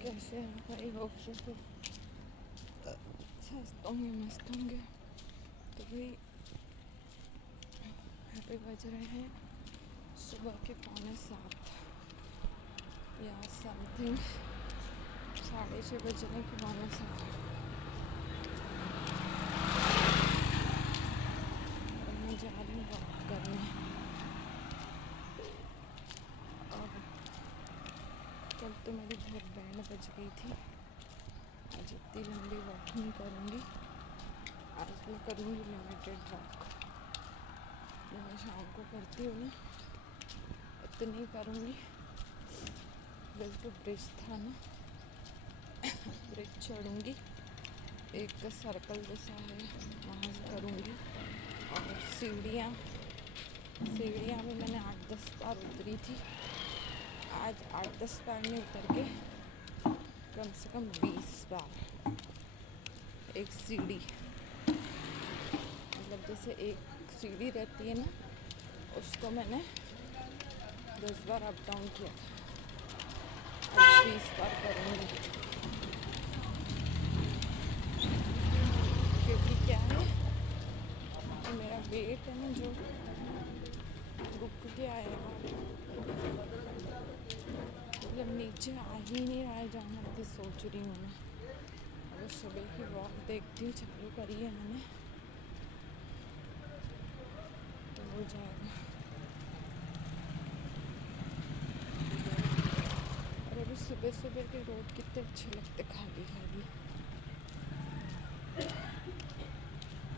कैसे हैं भाई? होप सो मस्त होंगे मस्त होंगे। तो भाई अभी बज रहे हैं सुबह के 6:45 या समथिंग, 6:30 बजने के 6:45। और मैं जा रही हूँ वॉक करने। और कल तो मेरी बहुत बैंड बज गई थी। आज इतनी लंबी वॉक नहीं करूँगी। आज मैं करूँगी लिमिटेड वॉक। जो मैं शाम को करती हूँ ना, इतनी करूँगी। बस जो ब्रिज था ना, ब्रिज चढ़ूँगी, एक सर्कल जैसा है वहाँ से करूँगी। और सीढ़ियाँ भी मैंने 8-10 बार उतरी थी। आज 8-10 बार नहीं उतर के कम से कम 20 बार एक सीढ़ी, मतलब जैसे एक सीढ़ी रहती है ना, उसको मैंने 10 बार अप डाउन किया था। आज 20 बार करूँगी। क्योंकि क्या है कि मेरा वेट है ना जो रुक गया है, मतलब नीचे आ ही नहीं रहा है जहाँ मैं सोच रही हूँ। मैं अगर सुबह की वॉक देखती हूँ, चालू करी है मैंने, तो हो जाएगा। और अभी सुबह सुबह के रोड कितने अच्छे लगते, खाली खाली।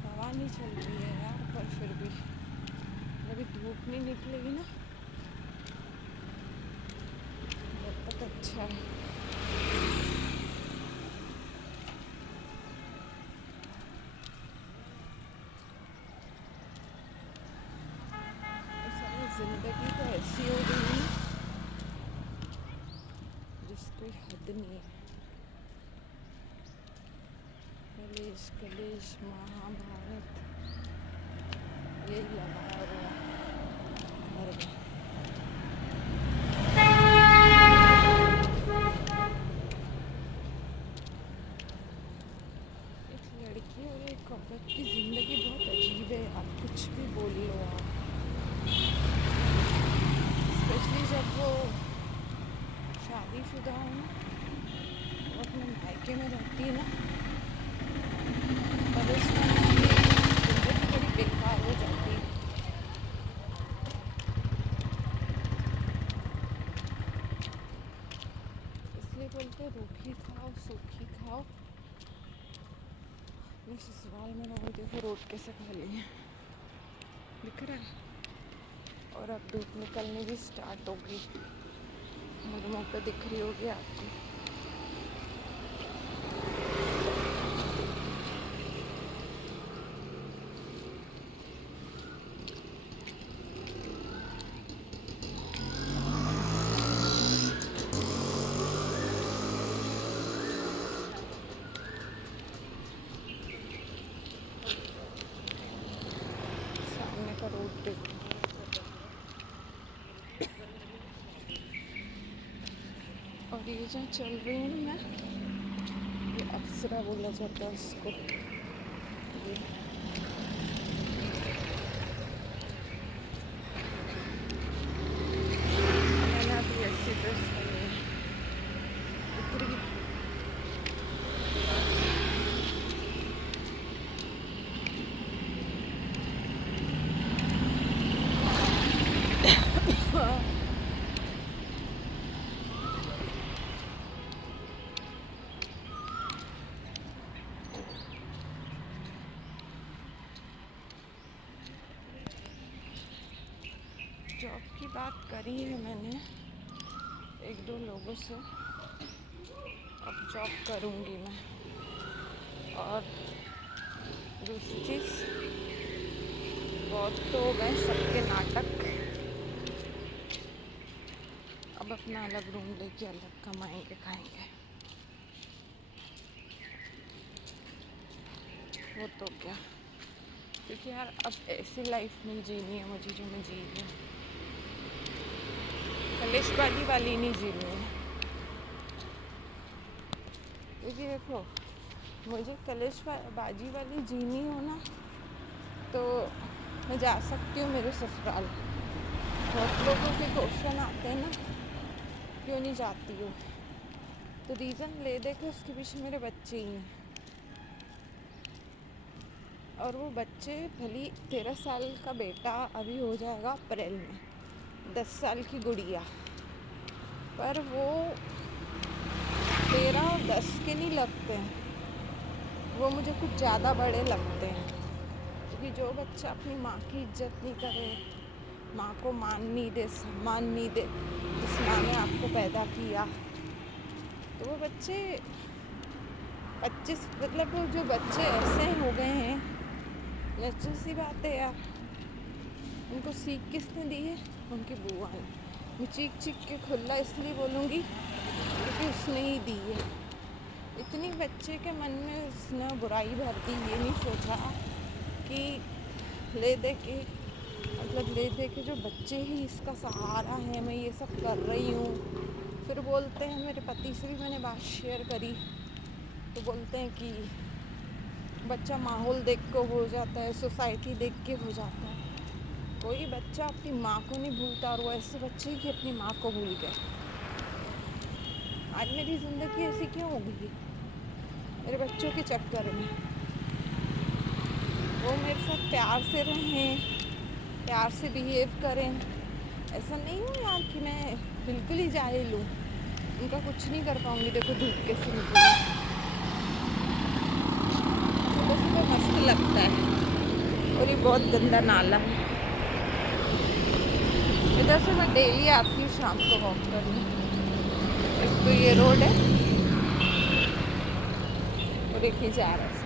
हवा नहीं चल रही है यार, पर फिर भी अभी धूप नहीं निकलेगी ना जब तक अच्छा है। ज़िंदगी तो ऐसी हो गई है जिसकी हद नहीं है। कलेश कलेश महाभारत यही लगा हुआ घर में। एक लड़की और एक औरत की ज़िंदगी बहुत अजीब है यार, कुछ भी बोल लो आप। स्पेशली जब वो शादीशुदा हो ना, वो अपने मायके में रहती है ना, तब उसमें ज़िंदगी बड़ी बेकार हो जाती है। इसलिए बोलते रूखी खाओ सूखी खाओ। मैं ससुराल में रहो, देखो रोड कैसे खाली है, दिख रहा है। और अब धूप निकलनी भी स्टार्ट होगी, मुँह पे दिख रही होगी आपको। सामने का रोड देखो। और ये जहाँ चल रही हूँ मैं, ये अप्सरा बोला जाता है उसको। ये मैंने अभी ऐसी ड्रेस पहनी है, दिख रही है। जॉब की बात करी है मैंने 1-2 लोगों से, अब जॉब करूँगी मैं। और दूसरी चीज़, बहुत तो हो गए सबके नाटक, अब अपना अलग रूम लेके अलग कमाएंगे खाएंगे। वो तो क्या, क्योंकि यार अब ऐसी लाइफ नहीं जीनी है मुझे जो मैं जी रही हूँ। कलेशबाजी वाली नहीं जीनी है। क्योंकि देखो मुझे बाजी वाली जीनी हो ना तो मैं जा सकती हूँ मेरे ससुराल। बहुत लोगों के क्वेश्चन आते हैं ना क्यों नहीं जाती हो, तो रीज़न ले दे के उसके पीछे मेरे बच्चे ही हैं। और वो बच्चे भली 13 साल का बेटा अभी हो जाएगा अप्रैल में, 10 साल की गुड़िया, पर वो 13 और 10 के नहीं लगते हैं, वो मुझे कुछ ज़्यादा बड़े लगते हैं। क्योंकि जो बच्चा अपनी माँ की इज्जत नहीं करे, माँ को मान नहीं दे, सम्मान नहीं दे जिस माँ ने आपको पैदा किया, तो वो बच्चे 25 मतलब वो जो बच्चे ऐसे हो गए हैं, नेचुरल सी बात है यार। उनको सीख किसने दी है? उनकी बुआ ने। मैं चीख चीख के खुला इसलिए बोलूँगी क्योंकि उसने ही दी है। इतनी बच्चे के मन में उसने बुराई भर दी, ये नहीं सोचा कि ले दे के जो बच्चे ही इसका सहारा है, मैं ये सब कर रही हूँ। फिर बोलते हैं, मेरे पति से भी मैंने बात शेयर करी, तो बोलते हैं कि बच्चा माहौल देख के हो जाता है, सोसाइटी देख के हो जाता है। कोई बच्चा अपनी माँ को नहीं भूलता, और वो ऐसे बच्चे ही अपनी माँ को भूल गए। आज मेरी ज़िंदगी ऐसी क्यों हो गई? मेरे बच्चों के चक्कर में। वो मेरे साथ प्यार से रहें, प्यार से बिहेव करें। ऐसा नहीं हो यार कि मैं बिल्कुल ही जाए लूँ, उनका कुछ नहीं कर पाऊँगी। देखो धूप कैसे निकली, सुबह सुबह मस्त लगता है। और ये बहुत गंदा नाला है, इधर से मैं डेली आती हूँ शाम को वॉक करने। एक तो ये रोड है और एक ही जा रहा है।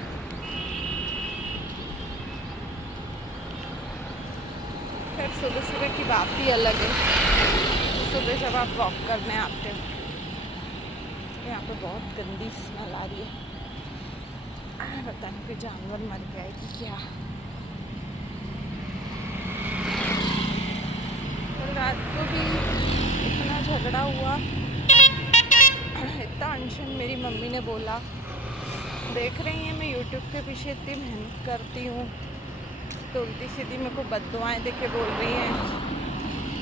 फिर सुबह सुबह की बात ही अलग है। सुबह जब आप वॉक करने आते हो, यहाँ पे बहुत गंदी स्मेल आ रही है। पता नहीं कोई जानवर मर गया है कि क्या। और रात को भी इतना झगड़ा हुआ, इतना अनशन। मेरी मम्मी ने बोला, देख रही हैं मैं यूट्यूब के पीछे इतनी मेहनत करती हूँ, तो उल्टी सीधी मेरे को बद्दुआएं दे के बोल रही हैं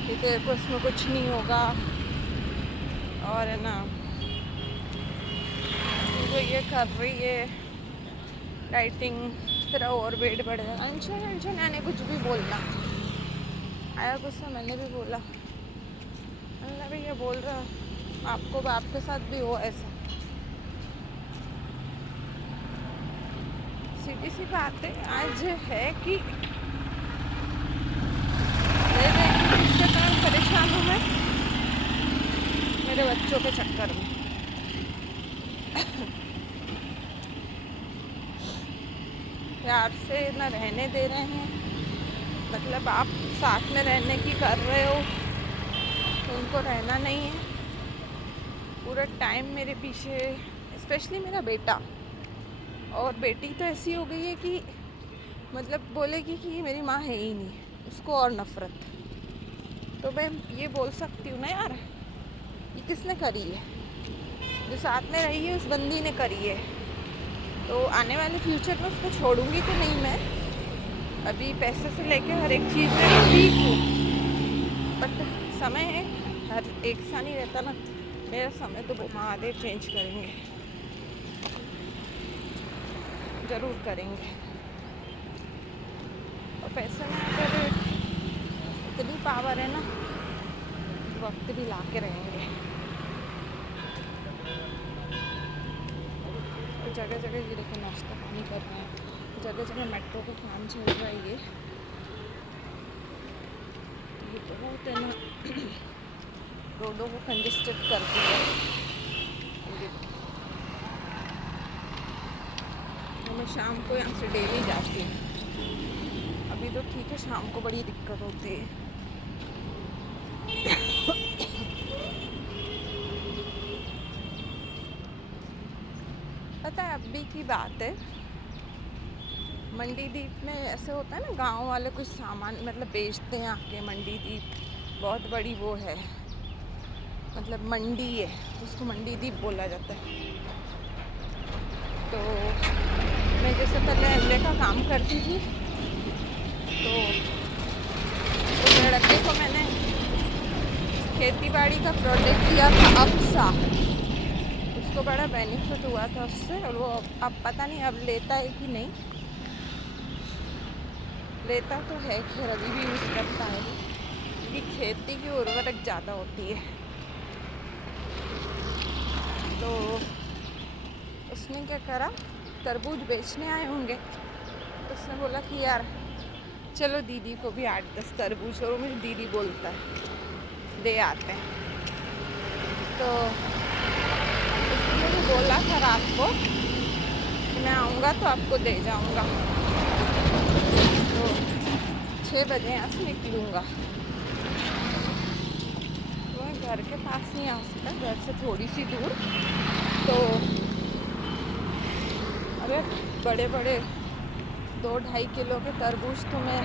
कि तेरे को इसमें कुछ नहीं होगा, और है ना तो ये कर रही है डाइटिंग, तेरा और वेट बढ़ जाएगा। अनशन यानी कुछ भी बोलना आया गुस्सा। मैंने भी बोला, अल्लाह भी ये बोल रहा आपको आपके साथ भी हो ऐसा। सीधी सी बात है आज है कि इसके कारण परेशान हूँ मैं मेरे बच्चों के चक्कर में। प्यार से न रहने दे रहे हैं, मतलब आप साथ में रहने की कर रहे हो तो उनको रहना नहीं है। पूरा टाइम मेरे पीछे, स्पेशली मेरा बेटा और बेटी तो ऐसी हो गई है कि मतलब बोलेगी कि मेरी माँ है ही नहीं, उसको और नफ़रत। तो मैं ये बोल सकती हूँ ना यार, ये किसने करी है? जो साथ में रही है उस बंदी ने करी है। तो आने वाले फ्यूचर में उसको छोड़ूंगी तो नहीं मैं। अभी पैसे से लेके हर एक चीज़ में ठीक हूँ, बट समय है, हर एक सा नहीं रहता ना। मेरा समय तो महादेव चेंज करेंगे, ज़रूर करेंगे। और पैसे में अगर इतनी पावर है ना, वक्त भी ला के रहेंगे। जगह जगह ये देखो नाश्ता पानी कर रहे हैं, जगह जगह मेट्रो का काम चल रहा है। ये बहुत है ना, रोडों को कंजेस्टेड करती है। मैं शाम को यहाँ से डेली जाती हूँ। अभी तो ठीक है, शाम को बड़ी दिक्कत होती है। पता है अभी की बात है, मंडी द्वीप में ऐसे होता है ना, गांव वाले कुछ सामान मतलब बेचते हैं आके। मंडी द्वीप बहुत बड़ी वो है, मतलब मंडी है, उसको मंडी द्वीप बोला जाता है। तो मैं जैसे पहले एमबीए का काम करती थी, तो उस लड़के को मैंने खेती बाड़ी का प्रोजेक्ट दिया था अप्सा। उसको बड़ा बेनिफिट हुआ था उससे, और वो अब पता नहीं अब लेता है कि नहीं। लेता तो है, खैर अभी भी यूज़ करता है, क्योंकि खेती की उर्वरक ज़्यादा होती है। तो उसने क्या करा, तरबूज बेचने आए होंगे, तो उसने बोला कि यार चलो दीदी को भी 8-10 तरबूज, और वो मुझे दीदी बोलता है, दे आते हैं। तो उसने मुझे बोला था रात को कि मैं आऊँगा तो आपको दे जाऊँगा। तो 6 बजे यहाँ से निकलूँगा। तो मैं घर के पास नहीं आ सकता, घर से थोड़ी सी दूर। तो अरे बड़े बड़े 2-2.5 किलो के तरबूज तो मैं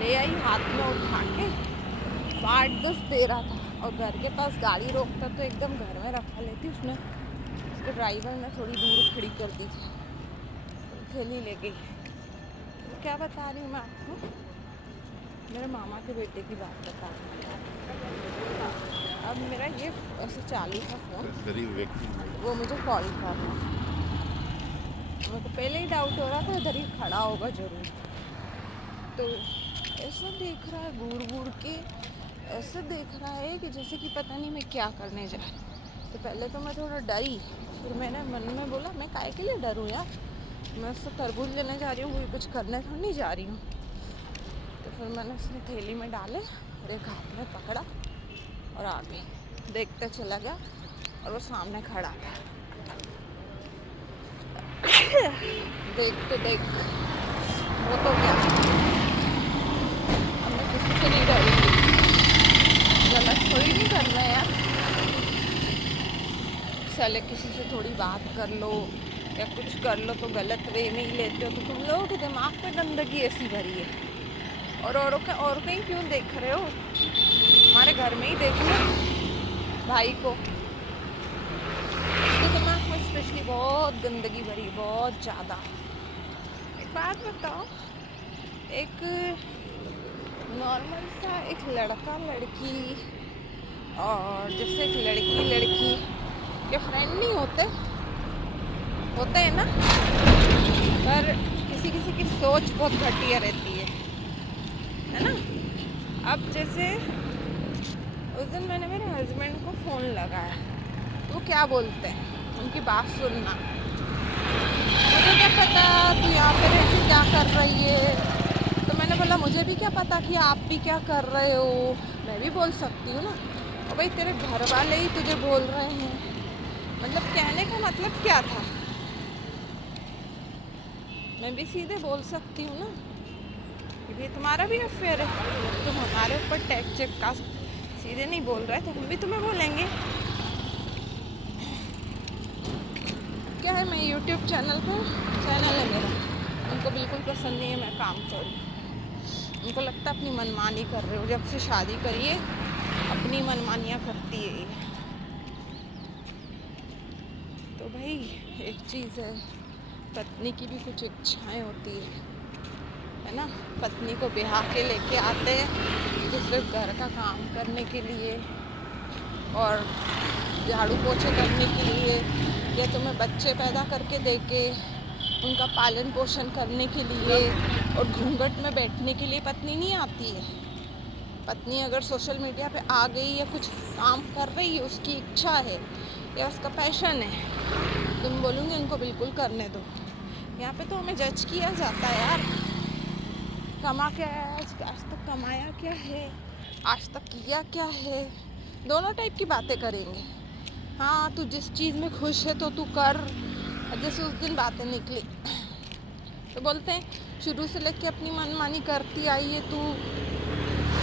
ले आई, हाथ में उठा के। 8-10 दे रहा था, और घर के पास गाड़ी रोकता तो एकदम घर में रखा लेती। उसने उसके ड्राइवर ने थोड़ी दूर खड़ी कर दी थी, तो थैली ले गई। तो क्या बता रही हूँ मैं आपको, मेरे मामा के बेटे की बात बता रही हूँ। अब मेरा ये ऐसे चालू था फ़ोन, वो मुझे कॉल कर रहा है। मेरे को पहले ही डाउट हो रहा था इधर ही खड़ा होगा ज़रूर। तो ऐसा देख रहा है घूर घूर के, ऐसे देख रहा है कि जैसे कि पता नहीं मैं क्या करने जा रही। तो पहले तो मैं थोड़ा डरी, फिर मैंने मन में बोला मैं काहे के लिए डरूँ यार, मैं उससे तरबूज लेने जा रही हूँ, कोई कुछ करने तो नहीं जा रही हूँ। तो फिर मैंने उसने थैली में डाले और एक हाथ में पकड़ा और आ गई। देखते चला गया, और वो सामने खड़ा था। देख तो देख, वो तो क्या, अब मैं किसी से नहीं डरूंगी, गलत थोड़ी नहीं कर रहे यार। साले किसी से थोड़ी बात कर लो या कुछ कर लो तो गलत वे में ही लेते हो। तो तुम लोगों के दिमाग में गंदगी ऐसी भरी है, और और कहीं क्यों देख रहे हो, हमारे घर में ही देखना भाई को। तो दिमाग में स्पेशली बहुत गंदगी भरी, बहुत ज़्यादा। एक बात बताओ, एक नॉर्मल सा एक लड़का लड़की, और जैसे एक लड़की लड़की के फ्रेंड नहीं होते हैं ना, पर किसी किसी की सोच बहुत घटिया रहती है ना। अब जैसे उस दिन मैंने मेरे हस्बैंड को फ़ोन लगाया, तो वो क्या बोलते हैं, उनकी बात सुनना। मुझे क्या पता तू यहाँ पे रह के क्या कर रही है। तो मैंने बोला मुझे भी क्या पता कि आप भी क्या कर रहे हो, मैं भी बोल सकती हूँ ना। और भाई तेरे घर वाले ही तुझे बोल रहे हैं, मतलब कहने का मतलब क्या था, मैं भी सीधे बोल सकती हूँ ना कि तुम्हारा भी अफेयर है, तुम हमारे ऊपर टैग चेक का सीधे नहीं बोल रहे, तो हम भी तुम्हें बोलेंगे। क्या है, मैं यूट्यूब चैनल है मेरा, उनको बिल्कुल पसंद नहीं है मैं काम करूँ। उनको लगता है अपनी मनमानी कर रहे हो, जब से शादी करिए अपनी मनमानियाँ करती है ये। तो भाई एक चीज़ है, पत्नी की भी कुछ इच्छाएं होती है ना। पत्नी को ब्याह के लेके आते हैं तो सिर्फ घर का काम करने के लिए और झाड़ू पोछे करने के लिए, या तुम्हें बच्चे पैदा करके देके उनका पालन पोषण करने के लिए और घूंघट में बैठने के लिए पत्नी नहीं आती है। पत्नी अगर सोशल मीडिया पे आ गई या कुछ काम कर रही है, उसकी इच्छा है या उसका पैशन है, तुम बोलूँगी उनको बिल्कुल करने दो। यहाँ पे तो हमें जज किया जाता है यार, कमा क्या है, आज तक कमाया क्या है, आज तक किया क्या है, दोनों टाइप की बातें करेंगे। हाँ तू जिस चीज़ में खुश है तो तू कर। जैसे उस दिन बातें निकली तो बोलते हैं शुरू से लेके अपनी मनमानी करती आई है तू,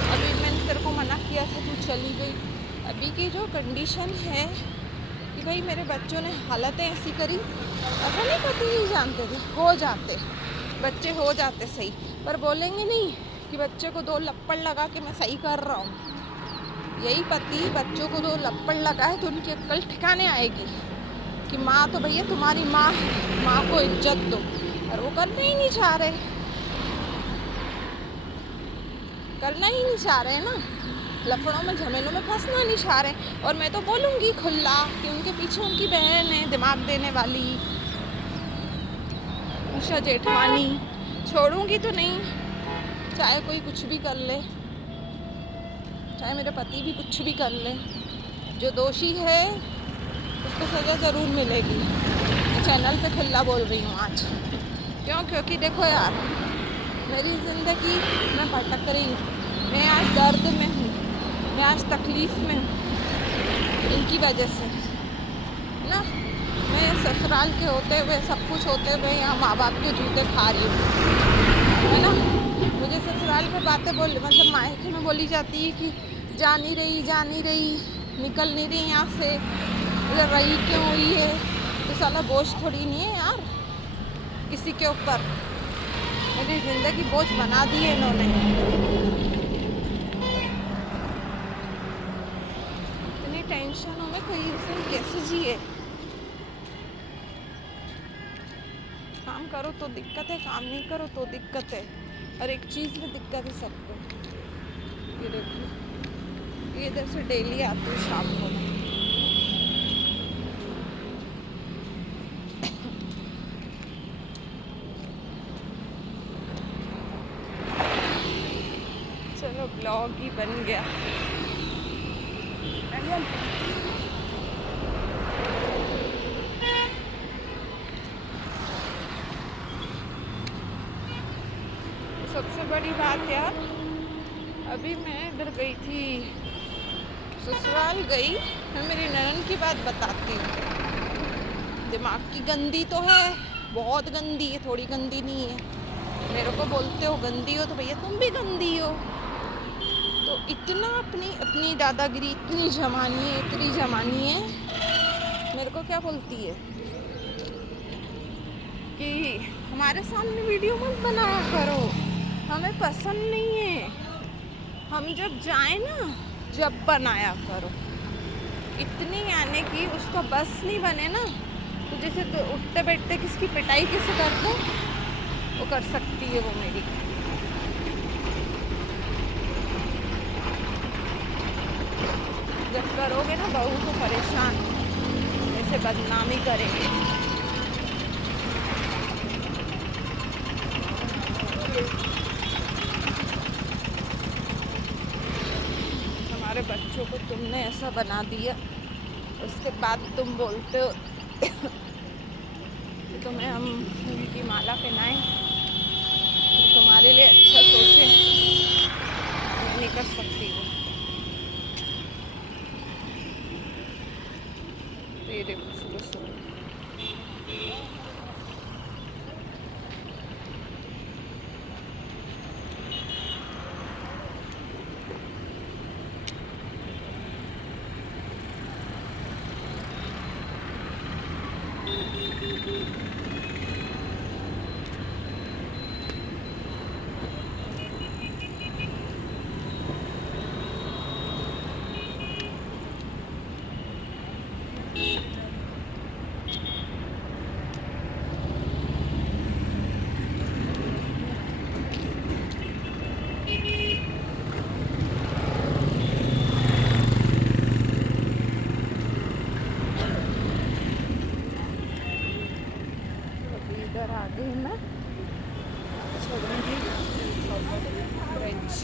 अभी मैंने तेरे को मना किया था तू चली गई। अभी की जो कंडीशन है कि भाई मेरे बच्चों ने हालतें ऐसी करी, ऐसा नहीं पति नहीं जानते थे, हो जाते बच्चे, हो जाते सही, पर बोलेंगे नहीं कि बच्चे को 2 लप्पड़ लगा के मैं सही कर रहा हूँ। यही पति बच्चों को 2 लप्पड़ लगाए तो उनकी अक्ल ठिकाने आएगी, कि माँ तो भैया तुम्हारी माँ, माँ को इज्जत दो, और वो करना ही नहीं चाह रहे, करना ही नहीं चाह रहे ना, लफड़ों में झमेलों में फंसना नहीं चाह रहे। और मैं तो बोलूँगी खुला कि उनके पीछे उनकी बहन है दिमाग देने वाली, उषा जेठवानी, छोड़ूंगी तो नहीं, चाहे कोई कुछ भी कर ले, चाहे मेरे पति भी कुछ भी कर ले, जो दोषी है उसको सज़ा ज़रूर मिलेगी। मैं चैनल पे खुला बोल रही हूँ आज, क्यों? क्योंकि देखो यार, मेरी ज़िंदगी मैं भटक रही हूँ, मैं आज दर्द में हूँ, मैं आज तकलीफ़ में हूँ इनकी वजह से ना। मैं ससुराल के होते हुए, सब कुछ होते हुए यहाँ माँ बाप के जूते खा रही हूँ, है ना। मुझे ससुराल में बातें मतलब मायके में बोली जाती है कि जा नहीं रही, निकल नहीं रही यहाँ से, इधर रही क्यों हुई है। तो साला बोझ थोड़ी नहीं है यार किसी के ऊपर, मेरी ज़िंदगी बोझ बना दी है इन्होंने। इतनी टेंशनों में कोई इंसान कैसे जिए? काम करो तो दिक्कत है, काम नहीं करो तो दिक्कत है, और एक चीज़ में दिक्कत है सबको। ये देखो, ये इधर से डेली आती है शाम को। चलो ब्लॉग ही बन गया। सबसे बड़ी बात यार, अभी मैं इधर गई थी, ससुराल गई, मैं मेरी ननद की बात बताती हूँ। दिमाग की गंदी तो है, बहुत गंदी है, थोड़ी गंदी नहीं है। मेरे को बोलते हो गंदी हो, तो भैया तुम भी गंदी हो। तो इतना अपनी दादागिरी इतनी जमानी है। मेरे को क्या बोलती है कि हमारे सामने वीडियो मत बनाया करो, हमें पसंद नहीं है, हम जब जाए ना जब बनाया करो। इतनी यानी कि उसका बस नहीं बने ना, तो जैसे तो उठते बैठते किसकी पिटाई किसे करते वो कर सकती है वो मेरी। जब करोगे ना बहू को परेशान, ऐसे बदनामी करेंगे। हमारे बच्चों को तुमने ऐसा बना दिया, उसके बाद तुम बोलते हो कि तुम्हें हम फूल की माला पहनाएं, तो तुम्हारे लिए अच्छा सोचें, मैं नहीं कर सकती वो। तो ये देखो सुबह इधर आ गई मैं, छोड़ूंगी ब्रिज।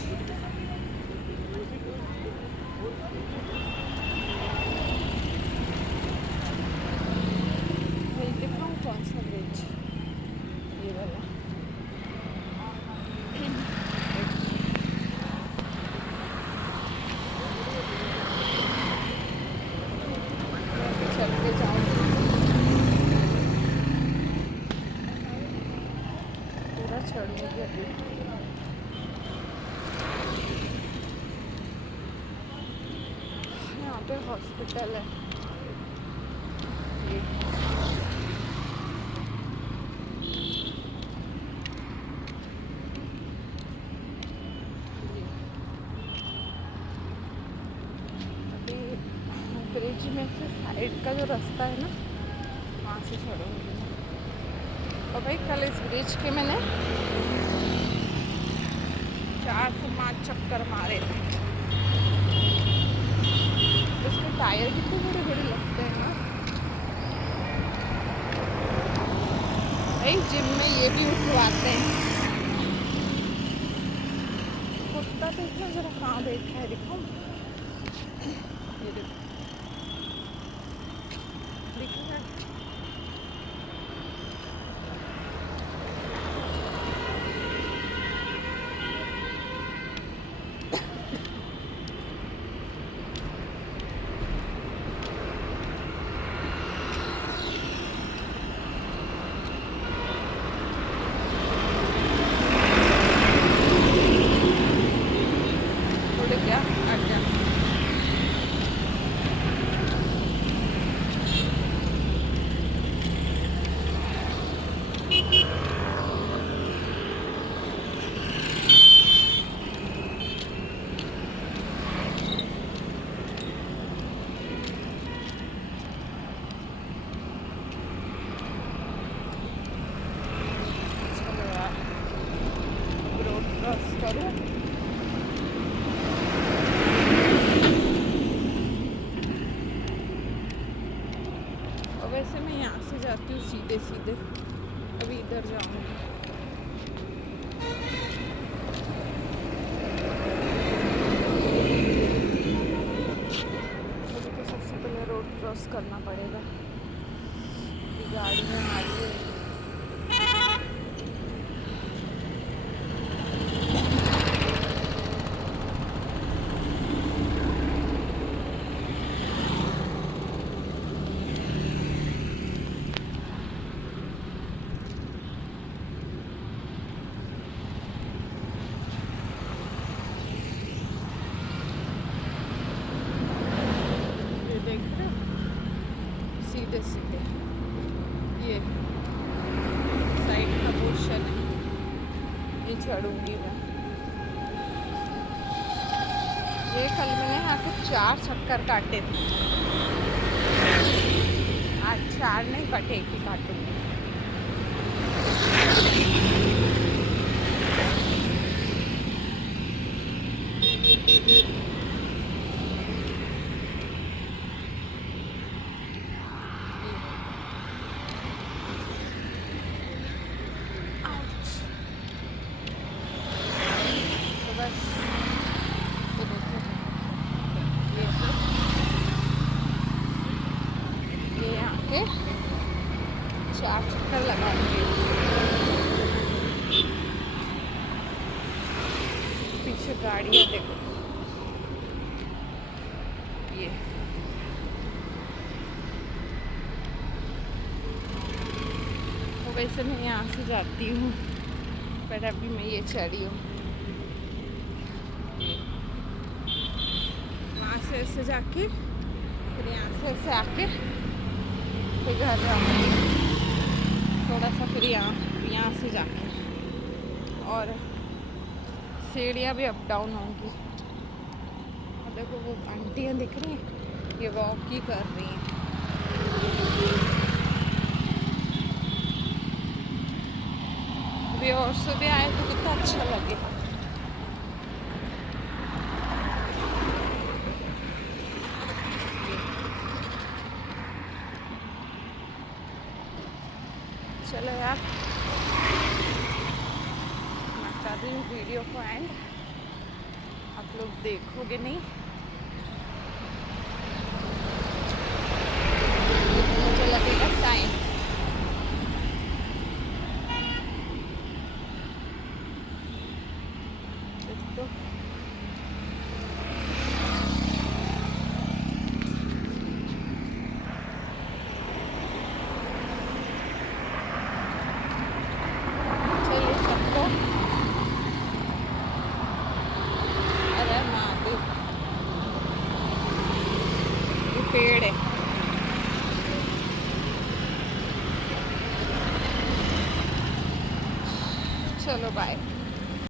मैं दिखाऊँ कौन सा ब्रिज, ये वाला। चल के जाऊँगी, पूरा चढ़ूँगी अभी। यहाँ पे हॉस्पिटल है ये। अभी ब्रिज में से साइड का जो रास्ता है ना, वहाँ से चढ़ूँगी। और भाई कल इस ब्रिज के मैंने 4 से 5 चक्कर मारे थे। उसके टायर कितने बड़े बड़े लगते हैं ना भाई। जिम में ये भी उठवाते हैं। कुत्ता देखना जरा कहाँ बैठा है, दिखाऊं? ये देखो, दिख रहा है? क्या हट जा। चलो यार, रोड क्रॉस करूँ। वैसे मैं यहाँ से जाती हूँ सीधे सीधे, अभी इधर जाऊँगी। मुझे तो सबसे पहले रोड क्रॉस करना पड़ेगा। गाड़ी में आ रही है। देख रहे हो, सीधे सीधे ये साइड का पोर्शन है, ये चढ़ूंगी मैं। ये कल मैंने यहाँ के 4 चक्कर काटे थे, आज 4 नहीं काटे, एक ही काटूंगी। के 4 चक्कर लगाऊंगी। पीछे गाड़ियाँ देखो, ये तो वैसे मैं यहाँ से जाती हूँ, पर अभी मैं ये चढ़ी हूँ। वहाँ से ऐसे जाके फिर यहाँ से ऐसे आके फिर घर जाऊँगी थोड़ा सा, फिर यहाँ से जाके, और सीढ़ियाँ भी अप डाउन होंगी। और देखो वो आंटियाँ दिख रही हैं, ये वॉक ही कर रही हैं। अभी और सुबह आए तो कितना अच्छा लगे। चलो यार, मैं कर रही हूँ वीडियो को एंड, आप लोग देखोगे नहीं।